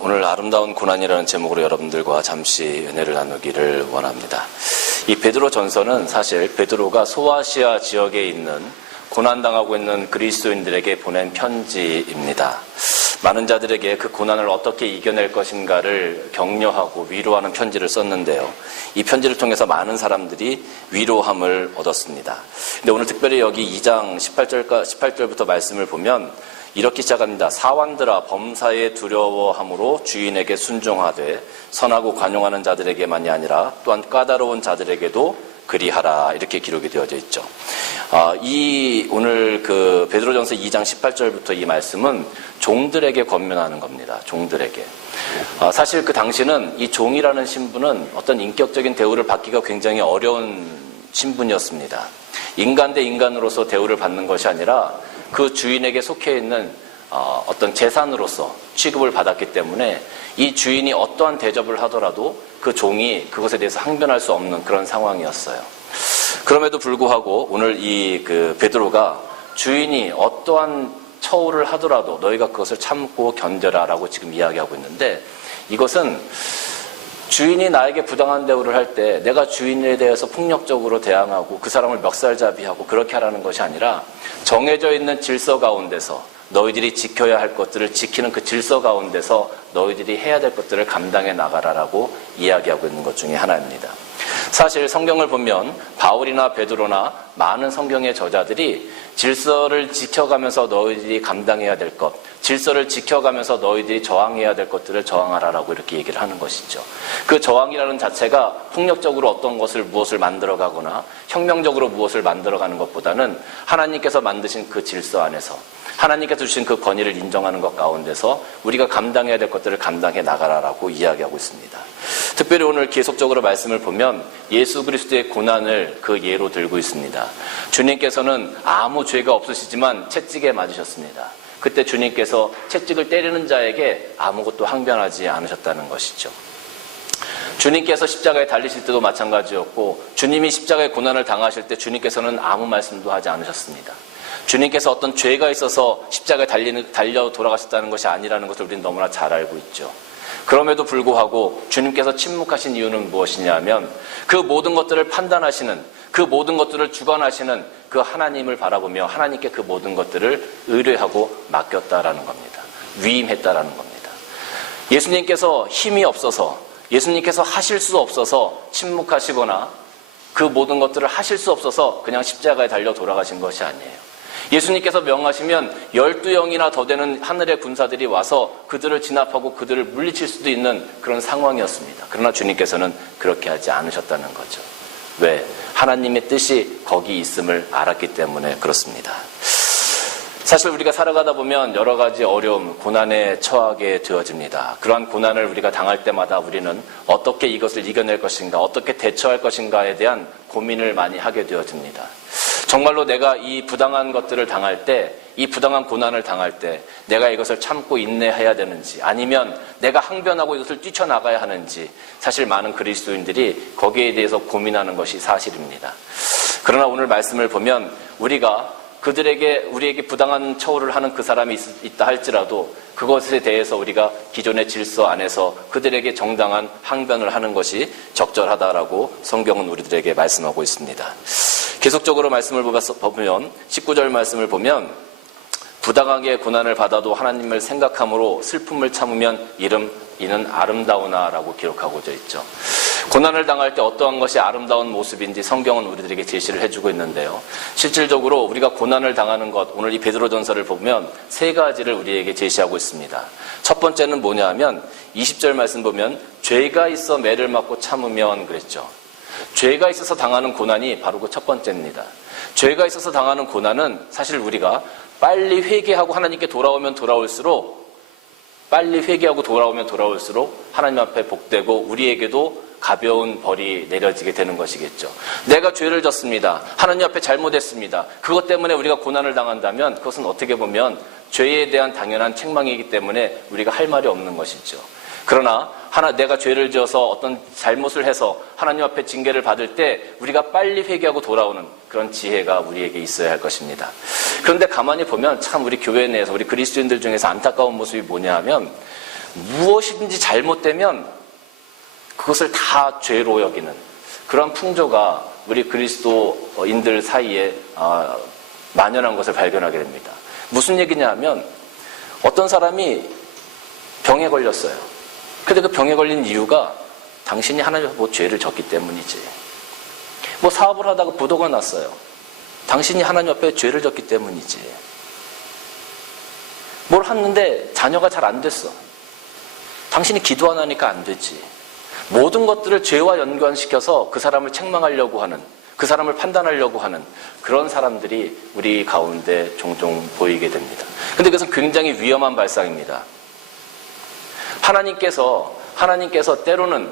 오늘 아름다운 고난이라는 제목으로 여러분들과 잠시 은혜를 나누기를 원합니다. 이 베드로 전서는 사실 베드로가 소아시아 지역에 있는 고난당하고 있는 그리스도인들에게 보낸 편지입니다. 많은 자들에게 그 고난을 어떻게 이겨낼 것인가를 격려하고 위로하는 편지를 썼는데요. 이 편지를 통해서 많은 사람들이 위로함을 얻었습니다. 근데 오늘 특별히 여기 2장 18절부터 말씀을 보면 이렇게 시작합니다. 사환들아 범사에 두려워함으로 주인에게 순종하되 선하고 관용하는 자들에게만이 아니라 또한 까다로운 자들에게도 그리하라, 이렇게 기록이 되어져 있죠. 오늘 그 베드로전서 2장 18절부터 이 말씀은 종들에게 권면하는 겁니다. 종들에게. 사실 그 당시는 이 종이라는 신분은 어떤 인격적인 대우를 받기가 굉장히 어려운 신분이었습니다. 인간 대 인간으로서 대우를 받는 것이 아니라 그 주인에게 속해 있는 어떤 재산으로서 취급을 받았기 때문에 이 주인이 어떠한 대접을 하더라도 그 종이 그것에 대해서 항변할 수 없는 그런 상황이었어요. 그럼에도 불구하고 오늘 이 베드로가 주인이 어떠한 처우를 하더라도 너희가 그것을 참고 견뎌라라고 지금 이야기하고 있는데, 이것은 주인이 나에게 부당한 대우를 할 때 내가 주인에 대해서 폭력적으로 대항하고 그 사람을 멱살잡이하고 그렇게 하라는 것이 아니라 정해져 있는 질서 가운데서 너희들이 지켜야 할 것들을 지키는 그 질서 가운데서 너희들이 해야 될 것들을 감당해 나가라라고 이야기하고 있는 것 중에 하나입니다. 사실 성경을 보면 바울이나 베드로나 많은 성경의 저자들이 질서를 지켜가면서 너희들이 감당해야 될 것, 질서를 지켜가면서 너희들이 저항해야 될 것들을 저항하라라고 이렇게 얘기를 하는 것이죠. 그 저항이라는 자체가 폭력적으로 어떤 것을 무엇을 만들어가거나 혁명적으로 무엇을 만들어가는 것보다는 하나님께서 만드신 그 질서 안에서 하나님께서 주신 그 권위를 인정하는 것 가운데서 우리가 감당해야 될 것들을 감당해 나가라라고 이야기하고 있습니다. 특별히 오늘 계속적으로 말씀을 보면 예수 그리스도의 고난을 그 예로 들고 있습니다. 주님께서는 아무 죄가 없으시지만 채찍에 맞으셨습니다. 그때 주님께서 채찍을 때리는 자에게 아무것도 항변하지 않으셨다는 것이죠. 주님께서 십자가에 달리실 때도 마찬가지였고, 주님이 십자가의 고난을 당하실 때 주님께서는 아무 말씀도 하지 않으셨습니다. 주님께서 어떤 죄가 있어서 십자가에 달려 돌아가셨다는 것이 아니라는 것을 우리는 너무나 잘 알고 있죠. 그럼에도 불구하고 주님께서 침묵하신 이유는 무엇이냐면 그 모든 것들을 판단하시는, 그 모든 것들을 주관하시는 그 하나님을 바라보며 하나님께 그 모든 것들을 의뢰하고 맡겼다라는 겁니다. 위임했다라는 겁니다. 예수님께서 힘이 없어서, 예수님께서 하실 수 없어서 침묵하시거나 그 모든 것들을 하실 수 없어서 그냥 십자가에 달려 돌아가신 것이 아니에요. 예수님께서 명하시면 12영이나 더 되는 하늘의 군사들이 와서 그들을 진압하고 그들을 물리칠 수도 있는 그런 상황이었습니다. 그러나 주님께서는 그렇게 하지 않으셨다는 거죠. 왜? 하나님의 뜻이 거기 있음을 알았기 때문에 그렇습니다. 사실 우리가 살아가다 보면 여러 가지 어려움, 고난에 처하게 되어집니다. 그러한 고난을 우리가 당할 때마다 우리는 어떻게 이것을 이겨낼 것인가, 어떻게 대처할 것인가에 대한 고민을 많이 하게 되어집니다. 정말로 내가 이 부당한 것들을 당할 때, 이 부당한 고난을 당할 때 내가 이것을 참고 인내해야 되는지, 아니면 내가 항변하고 이것을 뛰쳐나가야 하는지, 사실 많은 그리스도인들이 거기에 대해서 고민하는 것이 사실입니다. 그러나 오늘 말씀을 보면 우리가 우리에게 부당한 처우를 하는 그 사람이 있다 할지라도 그것에 대해서 우리가 기존의 질서 안에서 그들에게 정당한 항변을 하는 것이 적절하다라고 성경은 우리들에게 말씀하고 있습니다. 계속적으로 말씀을 보면 19절 말씀을 보면 부당하게 고난을 받아도 하나님을 생각함으로 슬픔을 참으면 이는 아름다우나라고 기록하고져 있죠. 고난을 당할 때 어떠한 것이 아름다운 모습인지 성경은 우리들에게 제시를 해주고 있는데요. 실질적으로 우리가 고난을 당하는 것, 오늘 이 베드로전서를 보면 세 가지를 우리에게 제시하고 있습니다. 첫 번째는 뭐냐 하면 20절 말씀 보면 죄가 있어 매를 맞고 참으면 그랬죠. 죄가 있어서 당하는 고난이 바로 그 첫 번째입니다. 죄가 있어서 당하는 고난은 사실 우리가 빨리 회개하고 하나님께 돌아오면 돌아올수록 하나님 앞에 복되고 우리에게도 가벼운 벌이 내려지게 되는 것이겠죠. 내가 죄를 졌습니다. 하나님 앞에 잘못했습니다. 그것 때문에 우리가 고난을 당한다면 그것은 어떻게 보면 죄에 대한 당연한 책망이기 때문에 우리가 할 말이 없는 것이죠. 그러나 내가 죄를 지어서 어떤 잘못을 해서 하나님 앞에 징계를 받을 때 우리가 빨리 회개하고 돌아오는 그런 지혜가 우리에게 있어야 할 것입니다. 그런데 가만히 보면 참 우리 교회 내에서 우리 그리스도인들 중에서 안타까운 모습이 뭐냐 하면 무엇이든지 잘못되면 그것을 다 죄로 여기는 그런 풍조가 우리 그리스도인들 사이에 만연한 것을 발견하게 됩니다. 무슨 얘기냐 하면 어떤 사람이 병에 걸렸어요. 근데 그 병에 걸린 이유가 당신이 하나님 앞에 죄를 졌기 때문이지. 사업을 하다가 부도가 났어요. 당신이 하나님 앞에 죄를 졌기 때문이지. 뭘 했는데 자녀가 잘 안 됐어. 당신이 기도 안 하니까 안 되지. 모든 것들을 죄와 연관시켜서 그 사람을 책망하려고 하는, 그 사람을 판단하려고 하는 그런 사람들이 우리 가운데 종종 보이게 됩니다. 근데 그것은 굉장히 위험한 발상입니다. 하나님께서 때로는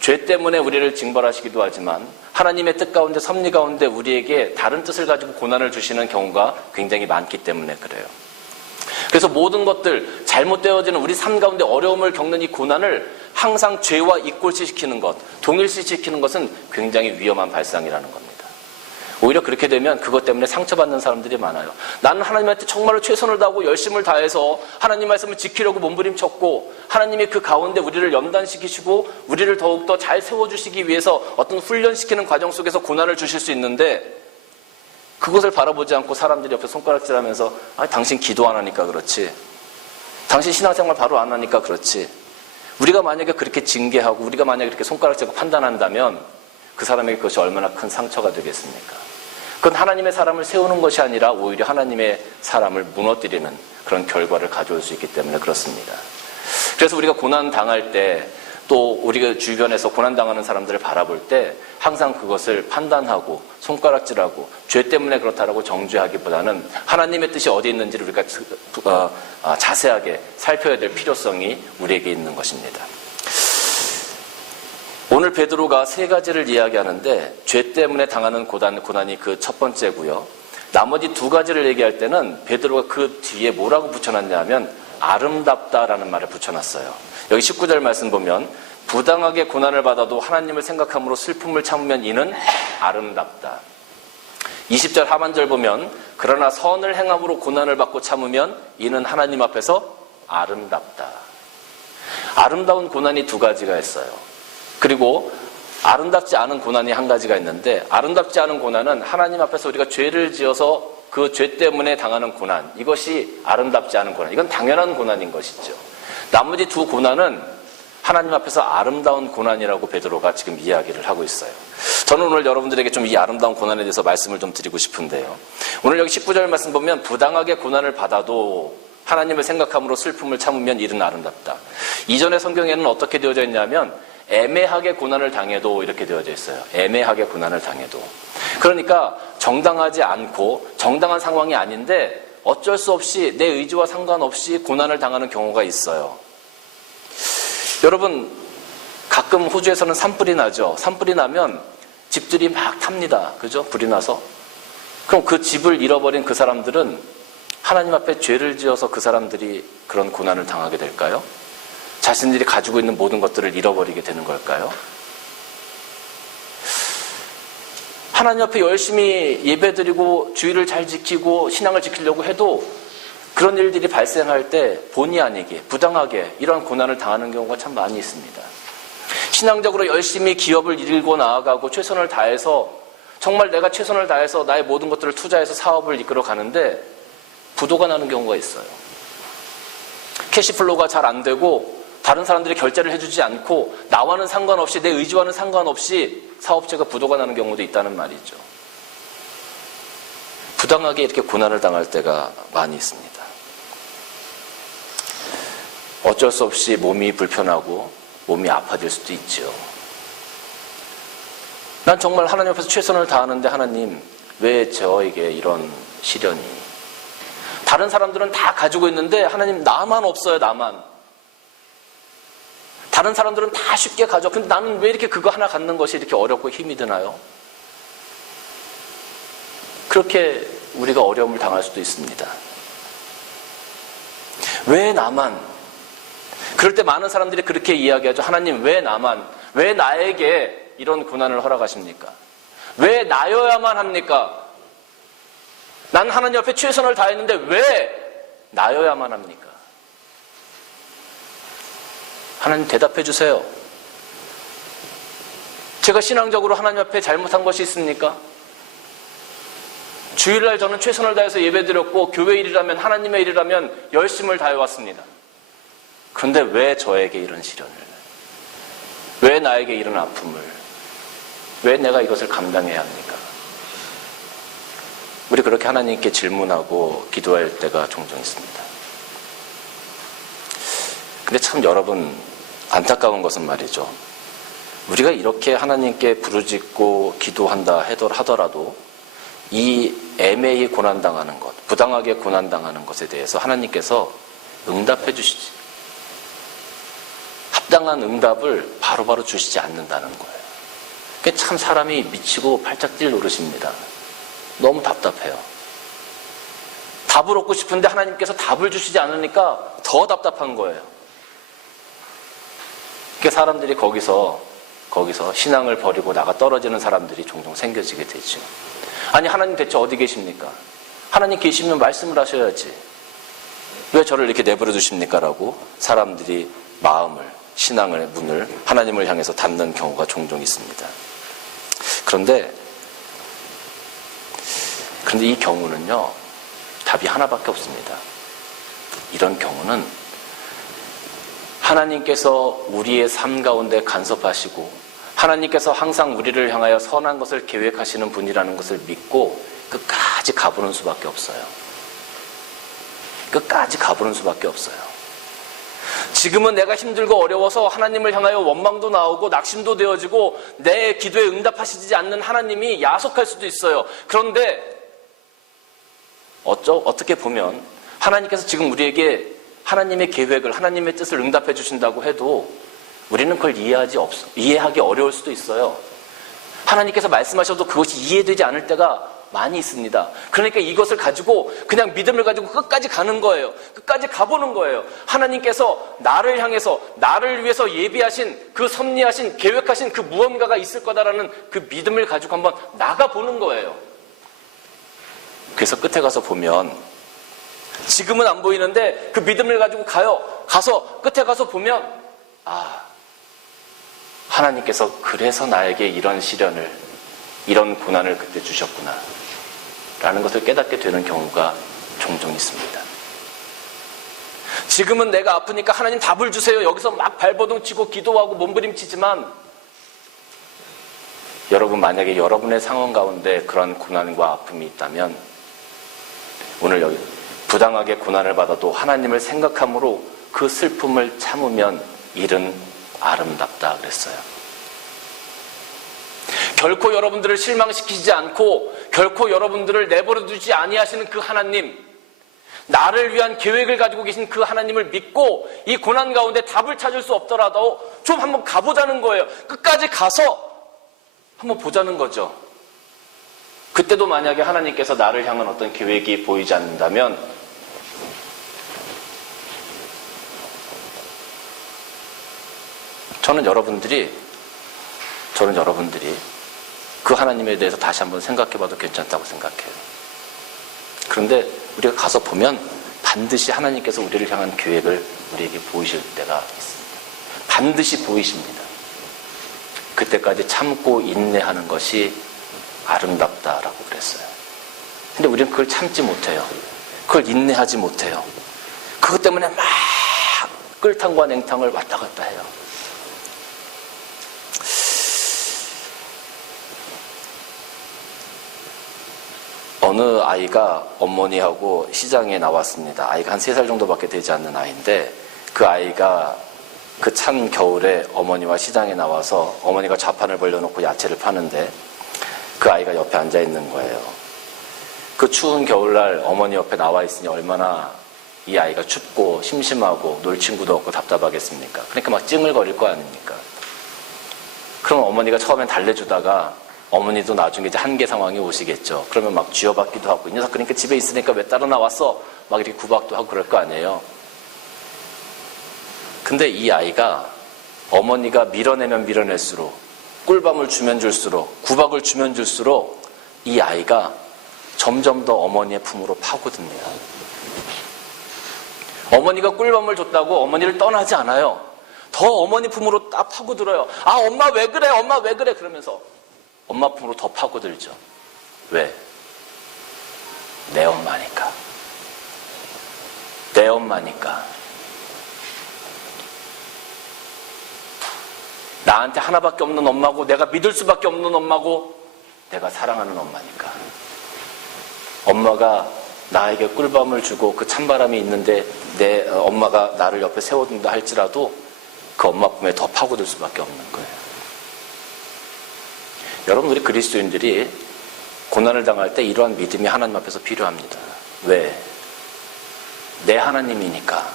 죄 때문에 우리를 징벌하시기도 하지만 하나님의 뜻 가운데 섭리 가운데 우리에게 다른 뜻을 가지고 고난을 주시는 경우가 굉장히 많기 때문에 그래요. 그래서 모든 것들 잘못되어지는 우리 삶 가운데 어려움을 겪는 이 고난을 항상 죄와 이꼴시시키는 것, 동일시시키는 것은 굉장히 위험한 발상이라는 겁니다. 오히려 그렇게 되면 그것 때문에 상처받는 사람들이 많아요. 나는 하나님한테 정말로 최선을 다하고 열심을 다해서 하나님 말씀을 지키려고 몸부림쳤고 하나님이 그 가운데 우리를 연단시키시고 우리를 더욱더 잘 세워주시기 위해서 어떤 훈련시키는 과정 속에서 고난을 주실 수 있는데 그것을 바라보지 않고 사람들이 옆에 손가락질하면서 당신 기도 안 하니까 그렇지. 당신 신앙생활 바로 안 하니까 그렇지. 우리가 만약에 그렇게 징계하고 우리가 만약에 그렇게 손가락질하고 판단한다면 그 사람에게 그것이 얼마나 큰 상처가 되겠습니까? 그건 하나님의 사람을 세우는 것이 아니라 오히려 하나님의 사람을 무너뜨리는 그런 결과를 가져올 수 있기 때문에 그렇습니다. 그래서 우리가 고난 당할 때 또 우리가 주변에서 고난당하는 사람들을 바라볼 때 항상 그것을 판단하고 손가락질하고 죄 때문에 그렇다라고 정죄하기보다는 하나님의 뜻이 어디 있는지를 우리가 자세하게 살펴야 될 필요성이 우리에게 있는 것입니다. 오늘 베드로가 세 가지를 이야기하는데 죄 때문에 당하는 고난이 그 첫 번째고요. 나머지 두 가지를 얘기할 때는 베드로가 그 뒤에 뭐라고 붙여놨냐 하면 아름답다라는 말을 붙여놨어요. 여기 19절 말씀 보면 부당하게 고난을 받아도 하나님을 생각함으로 슬픔을 참으면 이는 아름답다. 20절 하반절 보면 그러나 선을 행함으로 고난을 받고 참으면 이는 하나님 앞에서 아름답다. 아름다운 고난이 두 가지가 있어요. 그리고 아름답지 않은 고난이 한 가지가 있는데 아름답지 않은 고난은 하나님 앞에서 우리가 죄를 지어서 그 죄 때문에 당하는 고난, 이것이 아름답지 않은 고난, 이건 당연한 고난인 것이죠. 나머지 두 고난은 하나님 앞에서 아름다운 고난이라고 베드로가 지금 이야기를 하고 있어요. 저는 오늘 여러분들에게 좀 이 아름다운 고난에 대해서 말씀을 좀 드리고 싶은데요. 오늘 여기 19절 말씀 보면 부당하게 고난을 받아도 하나님을 생각함으로 슬픔을 참으면 이는 아름답다. 이전의 성경에는 어떻게 되어져 있냐면 애매하게 고난을 당해도 이렇게 되어져 있어요. 애매하게 고난을 당해도. 그러니까 정당하지 않고 정당한 상황이 아닌데 어쩔 수 없이 내 의지와 상관없이 고난을 당하는 경우가 있어요. 여러분 가끔 호주에서는 산불이 나죠. 산불이 나면 집들이 막 탑니다. 그죠? 불이 나서. 그럼 그 집을 잃어버린 그 사람들은 하나님 앞에 죄를 지어서 그 사람들이 그런 고난을 당하게 될까요? 자신들이 가지고 있는 모든 것들을 잃어버리게 되는 걸까요? 하나님 앞에 열심히 예배드리고 주의를 잘 지키고 신앙을 지키려고 해도 그런 일들이 발생할 때 본의 아니게 부당하게 이런 고난을 당하는 경우가 참 많이 있습니다. 신앙적으로 열심히 기업을 이끌고 나아가고 최선을 다해서 정말 내가 최선을 다해서 나의 모든 것들을 투자해서 사업을 이끌어 가는데 부도가 나는 경우가 있어요. 캐시플로우가 잘 안 되고 다른 사람들이 결제를 해주지 않고 나와는 상관없이 내 의지와는 상관없이 사업체가 부도가 나는 경우도 있다는 말이죠. 부당하게 이렇게 고난을 당할 때가 많이 있습니다. 어쩔 수 없이 몸이 불편하고 몸이 아파질 수도 있죠. 난 정말 하나님 앞에서 최선을 다하는데 하나님 왜 저에게 이런 시련이. 다른 사람들은 다 가지고 있는데 하나님 나만 없어요. 나만. 다른 사람들은 다 쉽게 가져. 근데 나는 왜 이렇게 그거 하나 갖는 것이 이렇게 어렵고 힘이 드나요? 그렇게 우리가 어려움을 당할 수도 있습니다. 왜 나만? 그럴 때 많은 사람들이 그렇게 이야기하죠. 하나님 왜 나만? 왜 나에게 이런 고난을 허락하십니까? 왜 나여야만 합니까? 난 하나님 앞에 최선을 다했는데 왜 나여야만 합니까? 하나님 대답해 주세요. 제가 신앙적으로 하나님 앞에 잘못한 것이 있습니까? 주일날 저는 최선을 다해서 예배드렸고 교회 일이라면, 하나님의 일이라면 열심을 다해왔습니다. 그런데 왜 저에게 이런 시련을, 왜 나에게 이런 아픔을, 왜 내가 이것을 감당해야 합니까? 우리 그렇게 하나님께 질문하고 기도할 때가 종종 있습니다. 근데 참 여러분, 안타까운 것은 말이죠, 우리가 이렇게 하나님께 부르짖고 기도한다 하더라도 이 애매히 고난당하는 것, 부당하게 고난당하는 것에 대해서 하나님께서 응답해 주시지, 합당한 응답을 바로바로 주시지 않는다는 거예요. 그게 참 사람이 미치고 팔짝 뛸 노릇입니다. 너무 답답해요. 답을 얻고 싶은데 하나님께서 답을 주시지 않으니까 더 답답한 거예요. 그러니까 사람들이 거기서 신앙을 버리고 나가 떨어지는 사람들이 종종 생겨지게 되죠. 아니, 하나님 대체 어디 계십니까? 하나님 계시면 말씀을 하셔야지. 왜 저를 이렇게 내버려 두십니까? 라고 사람들이 마음을, 신앙의 문을 하나님을 향해서 닫는 경우가 종종 있습니다. 그런데 이 경우는요, 답이 하나밖에 없습니다. 이런 경우는 하나님께서 우리의 삶 가운데 간섭하시고 하나님께서 항상 우리를 향하여 선한 것을 계획하시는 분이라는 것을 믿고 끝까지 가보는 수밖에 없어요. 끝까지 가보는 수밖에 없어요. 지금은 내가 힘들고 어려워서 하나님을 향하여 원망도 나오고 낙심도 되어지고 내 기도에 응답하시지 않는 하나님이 야속할 수도 있어요. 그런데 어떻게 보면 하나님께서 지금 우리에게 하나님의 계획을, 하나님의 뜻을 응답해 주신다고 해도 우리는 그걸 이해하기 어려울 수도 있어요. 하나님께서 말씀하셔도 그것이 이해되지 않을 때가 많이 있습니다. 그러니까 이것을 가지고 그냥 믿음을 가지고 끝까지 가는 거예요. 끝까지 가보는 거예요. 하나님께서 나를 향해서, 나를 위해서 예비하신 그 섭리하신, 계획하신 그 무언가가 있을 거다라는 그 믿음을 가지고 한번 나가보는 거예요. 그래서 끝에 가서 보면, 지금은 안 보이는데 그 믿음을 가지고 가서 끝에 가서 보면, 하나님께서 그래서 나에게 이런 시련을, 이런 고난을 그때 주셨구나 라는 것을 깨닫게 되는 경우가 종종 있습니다. 지금은 내가 아프니까 하나님 답을 주세요, 여기서 막 발버둥 치고 기도하고 몸부림치지만, 여러분, 만약에 여러분의 상황 가운데 그런 고난과 아픔이 있다면 오늘 여기 부당하게 고난을 받아도 하나님을 생각함으로 그 슬픔을 참으면 일은 아름답다 그랬어요. 결코 여러분들을 실망시키지 않고 결코 여러분들을 내버려 두지 아니하시는 그 하나님, 나를 위한 계획을 가지고 계신 그 하나님을 믿고 이 고난 가운데 답을 찾을 수 없더라도 좀 한번 가보자는 거예요. 끝까지 가서 한번 보자는 거죠. 그때도 만약에 하나님께서 나를 향한 어떤 계획이 보이지 않는다면 저는 여러분들이 그 하나님에 대해서 다시 한번 생각해봐도 괜찮다고 생각해요. 그런데 우리가 가서 보면 반드시 하나님께서 우리를 향한 계획을 우리에게 보이실 때가 있습니다. 반드시 보이십니다. 그때까지 참고 인내하는 것이 아름답다라고 그랬어요. 근데 우리는 그걸 참지 못해요. 그걸 인내하지 못해요. 그것 때문에 막 끓탕과 냉탕을 왔다 갔다 해요. 어느 아이가 어머니하고 시장에 나왔습니다. 아이가 한 3살 정도밖에 되지 않는 아이인데, 그 아이가 그 찬 겨울에 어머니와 시장에 나와서 어머니가 좌판을 벌려놓고 야채를 파는데 그 아이가 옆에 앉아 있는 거예요. 그 추운 겨울날 어머니 옆에 나와 있으니 얼마나 이 아이가 춥고 심심하고 놀 친구도 없고 답답하겠습니까? 그러니까 막 찡을거릴 거 아닙니까? 그럼 어머니가 처음엔 달래주다가 어머니도 나중에 이제 한계 상황이 오시겠죠. 그러면 막 쥐어받기도 하고, 이 녀석 그러니까 집에 있으니까 왜 따로 나왔어? 막 이렇게 구박도 하고 그럴 거 아니에요. 근데 이 아이가 어머니가 밀어내면 밀어낼수록, 꿀밤을 주면 줄수록, 구박을 주면 줄수록 이 아이가 점점 더 어머니의 품으로 파고듭니다. 어머니가 꿀밤을 줬다고 어머니를 떠나지 않아요. 더 어머니 품으로 딱 파고들어요. 아, 엄마 왜 그래? 엄마 왜 그래? 그러면서 엄마 품으로 더 파고들죠. 왜? 내 엄마니까. 내 엄마니까. 나한테 하나밖에 없는 엄마고, 내가 믿을 수밖에 없는 엄마고, 내가 사랑하는 엄마니까. 엄마가 나에게 꿀밤을 주고 그 찬바람이 있는데 내 엄마가 나를 옆에 세워둔다 할지라도 그 엄마 품에 더 파고들 수밖에 없는 거예요. 여러분, 우리 그리스도인들이 고난을 당할 때 이러한 믿음이 하나님 앞에서 필요합니다. 왜? 내 하나님이니까.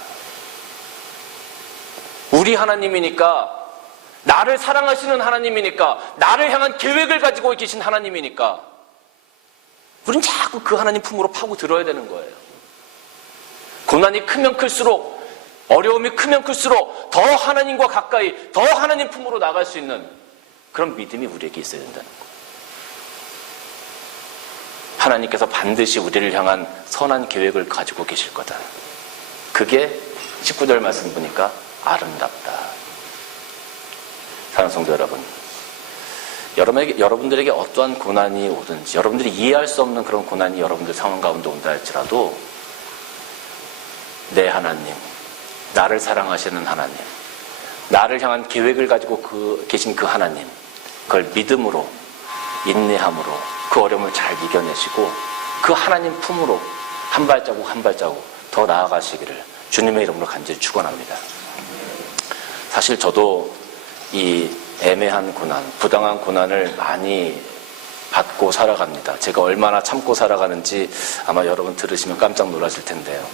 우리 하나님이니까. 나를 사랑하시는 하나님이니까. 나를 향한 계획을 가지고 계신 하나님이니까. 우린 자꾸 그 하나님 품으로 파고들어야 되는 거예요. 고난이 크면 클수록, 어려움이 크면 클수록 더 하나님과 가까이, 더 하나님 품으로 나갈 수 있는 그런 믿음이 우리에게 있어야 된다는 거예요. 하나님께서 반드시 우리를 향한 선한 계획을 가지고 계실 거다. 그게 19절 말씀 보니까 아름답다. 사랑하는 성도 여러분, 여러분들에게 어떠한 고난이 오든지, 여러분들이 이해할 수 없는 그런 고난이 여러분들 상황 가운데 온다 할지라도 내 하나님, 나를 사랑하시는 하나님, 나를 향한 계획을 가지고 계신 그 하나님, 그걸 믿음으로, 인내함으로 그 어려움을 잘 이겨내시고 그 하나님 품으로 한 발자국 한 발자국 더 나아가시기를 주님의 이름으로 간절히 축원합니다. 사실 저도 이 애매한 고난, 부당한 고난을 많이 받고 살아갑니다. 제가 얼마나 참고 살아가는지 아마 여러분 들으시면 깜짝 놀라실 텐데요.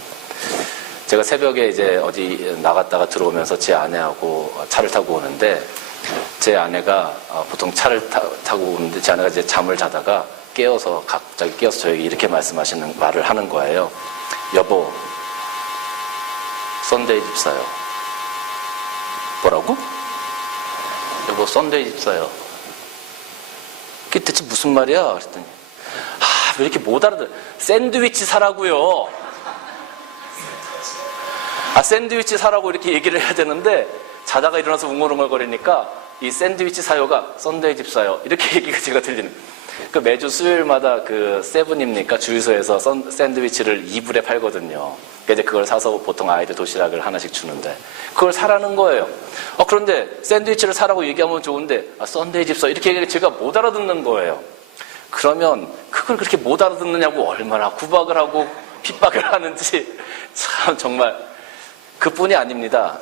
제가 새벽에 이제 어디 나갔다가 들어오면서 제 아내하고 차를 타고 오는데, 제 아내가 보통 차를 타고 오는데 제 아내가 이제 잠을 자다가 갑자기 깨어서 저에게 이렇게 말을 하는 거예요. 여보, 썬데이 집사요. 뭐라고? 여보, 썬데이 집사요. 그게 대체 무슨 말이야? 그랬더니, 왜 이렇게 못 알아들어? 샌드위치 사라고요. 샌드위치 사라고 이렇게 얘기를 해야 되는데 자다가 일어나서 웅얼웅얼거리니까 이 샌드위치 사요가 썬데이 집사요. 이렇게 얘기가 제가 들리는. 그 매주 수요일마다 그 세븐입니까? 주유소에서 샌드위치를 2불에 팔거든요. 이제 그걸 사서 보통 아이들 도시락을 하나씩 주는데 그걸 사라는 거예요. 그런데 샌드위치를 사라고 얘기하면 좋은데 썬데이 집사 이렇게 얘기하면 제가 못 알아듣는 거예요. 그러면 그걸 그렇게 못 알아듣느냐고 얼마나 구박을 하고 핍박을 하는지 참 정말 그뿐이 아닙니다.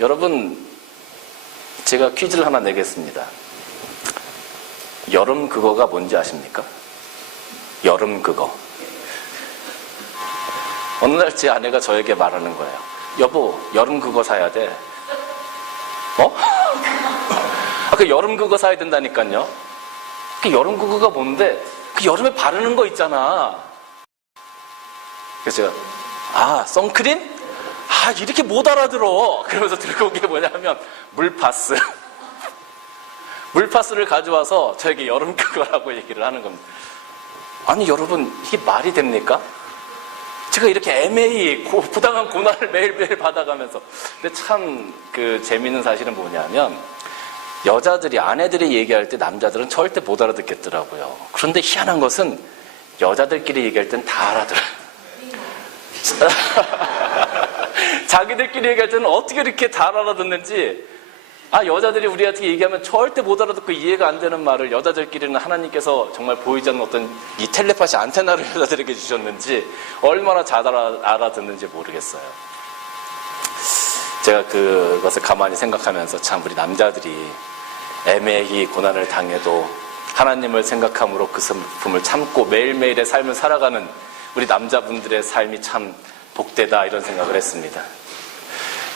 여러분, 제가 퀴즈를 하나 내겠습니다. 여름 그거가 뭔지 아십니까? 여름 그거. 어느 날 제 아내가 저에게 말하는 거예요. 여보, 여름 그거 사야 돼. 그 여름 그거 사야 된다니까요. 그 여름 그거가 뭔데? 그 여름에 바르는 거 있잖아. 그래서 제가 선크림? 이렇게 못 알아들어. 그러면서 들고 온 게 뭐냐면 물파스. 물파스를 가져와서 저에게 여름 그거라고 얘기를 하는 겁니다. 아니 여러분, 이게 말이 됩니까? 제가 이렇게 애매히 부당한 고난을 매일매일 받아가면서. 근데 참 그 재미있는 사실은 뭐냐면 여자들이, 아내들이 얘기할 때 남자들은 절대 못 알아듣겠더라고요. 그런데 희한한 것은 여자들끼리 얘기할 땐 다 알아들어요. 자기들끼리 얘기할 때는 어떻게 이렇게 잘 알아듣는지. 여자들이 우리한테 얘기하면 절대 못 알아듣고 이해가 안 되는 말을 여자들끼리는 하나님께서 정말 보이지 않는 어떤 이 텔레파시 안테나를 여자들에게 주셨는지 얼마나 잘 알아듣는지 모르겠어요. 제가 그것을 가만히 생각하면서 참 우리 남자들이 애매히 고난을 당해도 하나님을 생각함으로 그 슬픔을 참고 매일매일의 삶을 살아가는 우리 남자분들의 삶이 참 복되다, 이런 생각을 했습니다.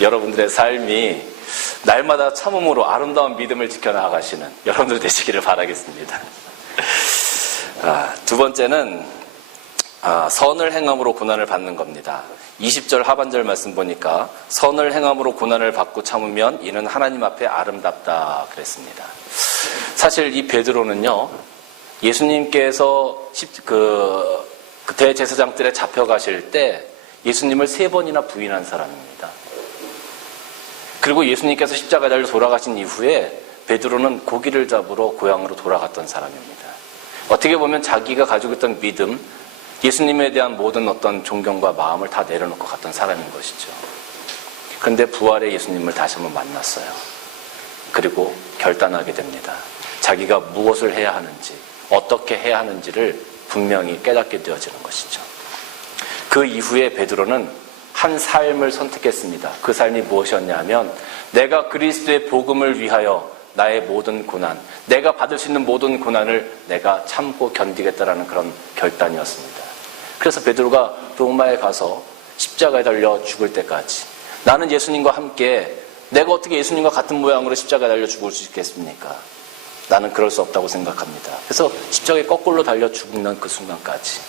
여러분들의 삶이 날마다 참음으로 아름다운 믿음을 지켜나가시는 여러분들 되시기를 바라겠습니다. 두 번째는 선을 행함으로 고난을 받는 겁니다. 20절 하반절 말씀 보니까 선을 행함으로 고난을 받고 참으면 이는 하나님 앞에 아름답다 그랬습니다. 사실 이 베드로는요, 예수님께서 그 대제사장들에 잡혀가실 때 예수님을 3번이나 부인한 사람입니다. 그리고 예수님께서 십자가에 달려 돌아가신 이후에 베드로는 고기를 잡으러 고향으로 돌아갔던 사람입니다. 어떻게 보면 자기가 가지고 있던 믿음, 예수님에 대한 모든 어떤 존경과 마음을 다 내려놓고 갔던 사람인 것이죠. 그런데 부활의 예수님을 다시 한번 만났어요. 그리고 결단하게 됩니다. 자기가 무엇을 해야 하는지, 어떻게 해야 하는지를 분명히 깨닫게 되어지는 것이죠. 그 이후에 베드로는 한 삶을 선택했습니다. 그 삶이 무엇이었냐 하면 내가 그리스도의 복음을 위하여 나의 모든 고난, 내가 받을 수 있는 모든 고난을 내가 참고 견디겠다라는 그런 결단이었습니다. 그래서 베드로가 로마에 가서 십자가에 달려 죽을 때까지 나는 예수님과 함께 내가 어떻게 예수님과 같은 모양으로 십자가에 달려 죽을 수 있겠습니까? 나는 그럴 수 없다고 생각합니다. 그래서 십자가에 거꾸로 달려 죽는 그 순간까지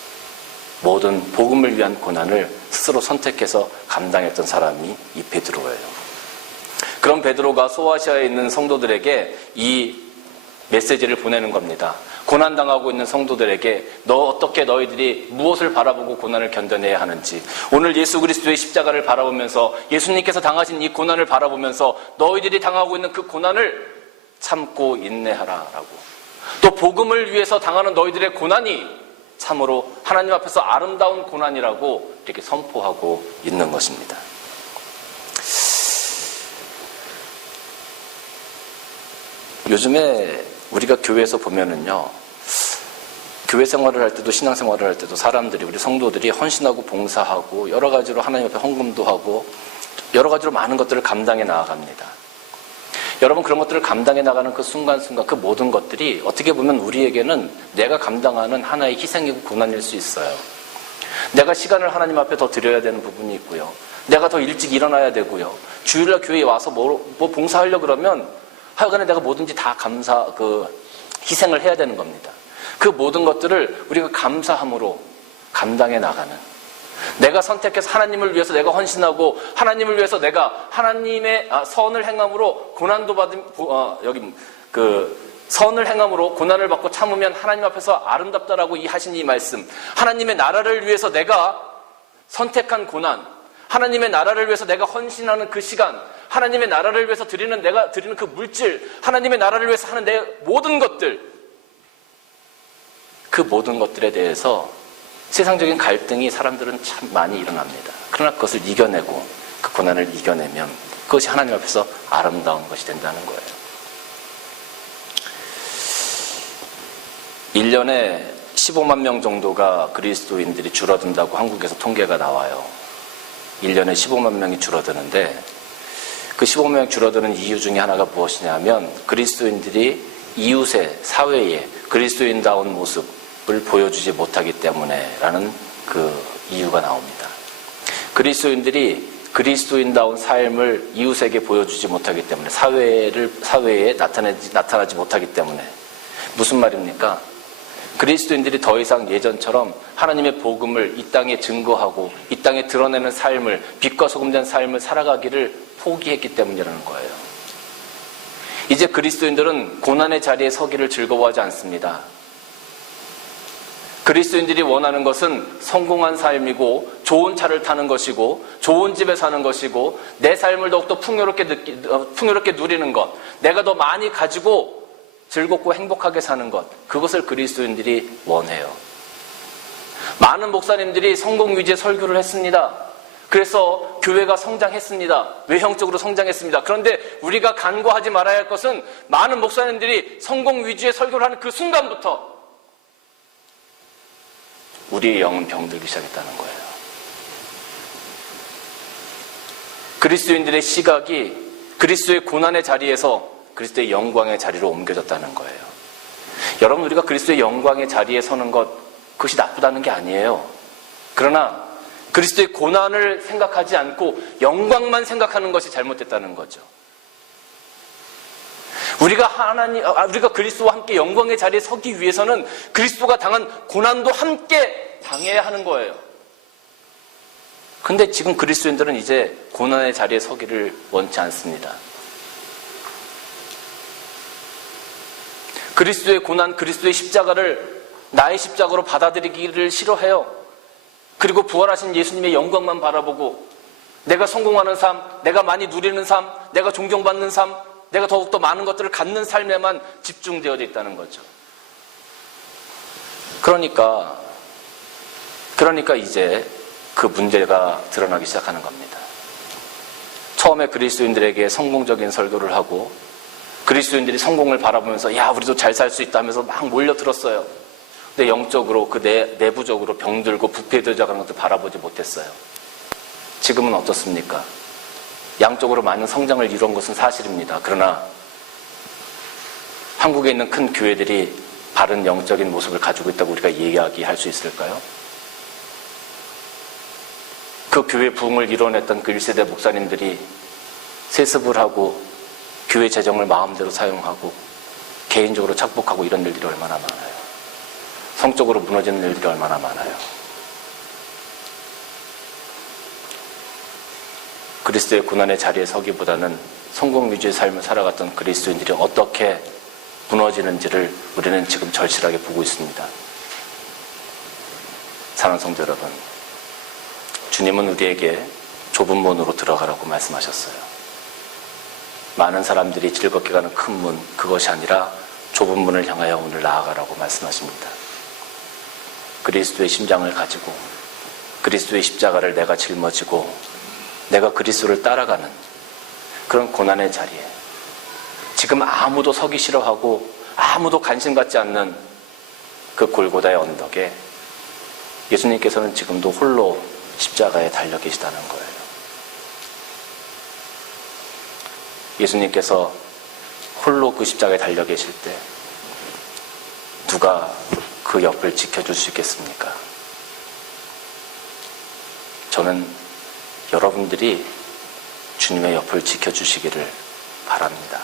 모든 복음을 위한 고난을 스스로 선택해서 감당했던 사람이 이 베드로예요. 그런 베드로가 소아시아에 있는 성도들에게 이 메시지를 보내는 겁니다. 고난당하고 있는 성도들에게 어떻게 너희들이 무엇을 바라보고 고난을 견뎌내야 하는지, 오늘 예수 그리스도의 십자가를 바라보면서 예수님께서 당하신 이 고난을 바라보면서 너희들이 당하고 있는 그 고난을 참고 인내하라라고, 또 복음을 위해서 당하는 너희들의 고난이 참으로 하나님 앞에서 아름다운 고난이라고 이렇게 선포하고 있는 것입니다. 요즘에 우리가 교회에서 보면은요, 교회 생활을 할 때도 신앙 생활을 할 때도 사람들이, 우리 성도들이 헌신하고 봉사하고 여러 가지로 하나님 앞에 헌금도 하고 여러 가지로 많은 것들을 감당해 나아갑니다. 여러분, 그런 것들을 감당해 나가는 그 순간순간 그 모든 것들이 어떻게 보면 우리에게는 내가 감당하는 하나의 희생이고 고난일 수 있어요. 내가 시간을 하나님 앞에 더 드려야 되는 부분이 있고요. 내가 더 일찍 일어나야 되고요. 주일날 교회에 와서 뭐 봉사하려고 그러면 하여간에 내가 뭐든지 다 희생을 해야 되는 겁니다. 그 모든 것들을 우리가 감사함으로 감당해 나가는, 내가 선택해서 하나님을 위해서 내가 헌신하고 하나님을 위해서 내가 하나님의 선을 행함으로 고난도 받은 선을 행함으로 고난을 받고 참으면 하나님 앞에서 아름답다라고 하신 이 말씀, 하나님의 나라를 위해서 내가 선택한 고난, 하나님의 나라를 위해서 내가 헌신하는 그 시간, 하나님의 나라를 위해서 내가 드리는 그 물질, 하나님의 나라를 위해서 하는 내 모든 것들, 그 모든 것들에 대해서 세상적인 갈등이 사람들은 참 많이 일어납니다. 그러나 그것을 이겨내고 그 고난을 이겨내면 그것이 하나님 앞에서 아름다운 것이 된다는 거예요. 1년에 15만 명 정도가 그리스도인들이 줄어든다고 한국에서 통계가 나와요. 1년에 15만 명이 줄어드는데 그 15만 명이 줄어드는 이유 중에 하나가 무엇이냐면 그리스도인들이 이웃의 사회에 그리스도인다운 모습을 보여주지 못하기 때문에라는 그 이유가 나옵니다. 그리스도인들이 그리스도인다운 삶을 이웃에게 보여주지 못하기 때문에, 사회에 나타나지 못하기 때문에. 무슨 말입니까? 그리스도인들이 더 이상 예전처럼 하나님의 복음을 이 땅에 증거하고 이 땅에 드러내는 삶을, 빛과 소금된 삶을 살아가기를 포기했기 때문이라는 거예요. 이제 그리스도인들은 고난의 자리에 서기를 즐거워하지 않습니다. 그리스도인들이 원하는 것은 성공한 삶이고 좋은 차를 타는 것이고 좋은 집에 사는 것이고 내 삶을 더욱더 풍요롭게 누리는 것, 내가 더 많이 가지고 즐겁고 행복하게 사는 것, 그것을 그리스도인들이 원해요. 많은 목사님들이 성공 위주의 설교를 했습니다. 그래서 교회가 성장했습니다. 외형적으로 성장했습니다. 그런데 우리가 간과하지 말아야 할 것은 많은 목사님들이 성공 위주의 설교를 하는 그 순간부터 우리의 영은 병들기 시작했다는 거예요. 그리스도인들의 시각이 그리스도의 고난의 자리에서 그리스도의 영광의 자리로 옮겨졌다는 거예요. 여러분, 우리가 그리스도의 영광의 자리에 서는 것, 그것이 나쁘다는 게 아니에요. 그러나 그리스도의 고난을 생각하지 않고 영광만 생각하는 것이 잘못됐다는 거죠. 우리가 그리스도와 함께 영광의 자리에 서기 위해서는 그리스도가 당한 고난도 함께 당해야 하는 거예요. 근데 지금 그리스도인들은 이제 고난의 자리에 서기를 원치 않습니다. 그리스도의 고난, 그리스도의 십자가를 나의 십자가로 받아들이기를 싫어해요. 그리고 부활하신 예수님의 영광만 바라보고 내가 성공하는 삶, 내가 많이 누리는 삶, 내가 존경받는 삶, 내가 더욱더 많은 것들을 갖는 삶에만 집중되어 있다는 거죠. 그러니까 이제 그 문제가 드러나기 시작하는 겁니다. 처음에 그리스도인들에게 성공적인 설교를 하고 그리스도인들이 성공을 바라보면서 야, 우리도 잘 살 수 있다 하면서 막 몰려들었어요. 근데 영적으로 내부적으로 병들고 부패되어가는 것도 바라보지 못했어요. 지금은 어떻습니까? 양쪽으로 많은 성장을 이룬 것은 사실입니다. 그러나 한국에 있는 큰 교회들이 바른 영적인 모습을 가지고 있다고 우리가 이야기할 수 있을까요? 그 교회 부흥을 이뤄냈던 그 1세대 목사님들이 세습을 하고 교회 재정을 마음대로 사용하고 개인적으로 착복하고 이런 일들이 얼마나 많아요. 성적으로 무너지는 일들이 얼마나 많아요. 그리스도의 고난의 자리에 서기보다는 성공 위주의 삶을 살아갔던 그리스도인들이 어떻게 무너지는지를 우리는 지금 절실하게 보고 있습니다. 사랑하는 성도 여러분, 주님은 우리에게 좁은 문으로 들어가라고 말씀하셨어요. 많은 사람들이 즐겁게 가는 큰 문, 그것이 아니라 좁은 문을 향하여 오늘 나아가라고 말씀하십니다. 그리스도의 심장을 가지고 그리스도의 십자가를 내가 짊어지고 내가 그리스도를 따라가는 그런 고난의 자리에 지금 아무도 서기 싫어하고 아무도 관심 갖지 않는 그 골고다의 언덕에 예수님께서는 지금도 홀로 십자가에 달려 계시다는 거예요. 예수님께서 홀로 그 십자가에 달려 계실 때 누가 그 옆을 지켜줄 수 있겠습니까? 저는 여러분들이 주님의 옆을 지켜주시기를 바랍니다.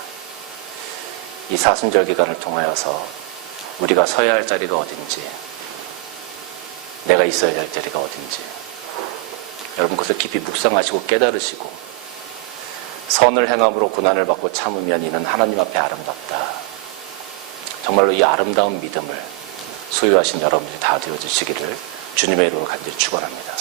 이 사순절 기간을 통하여서 우리가 서야 할 자리가 어딘지, 내가 있어야 할 자리가 어딘지 여러분 그것을 깊이 묵상하시고 깨달으시고 선을 행함으로 고난을 받고 참으면 이는 하나님 앞에 아름답다. 정말로 이 아름다운 믿음을 소유하신 여러분들이 다 되어주시기를 주님의 이름으로 간절히 축원합니다.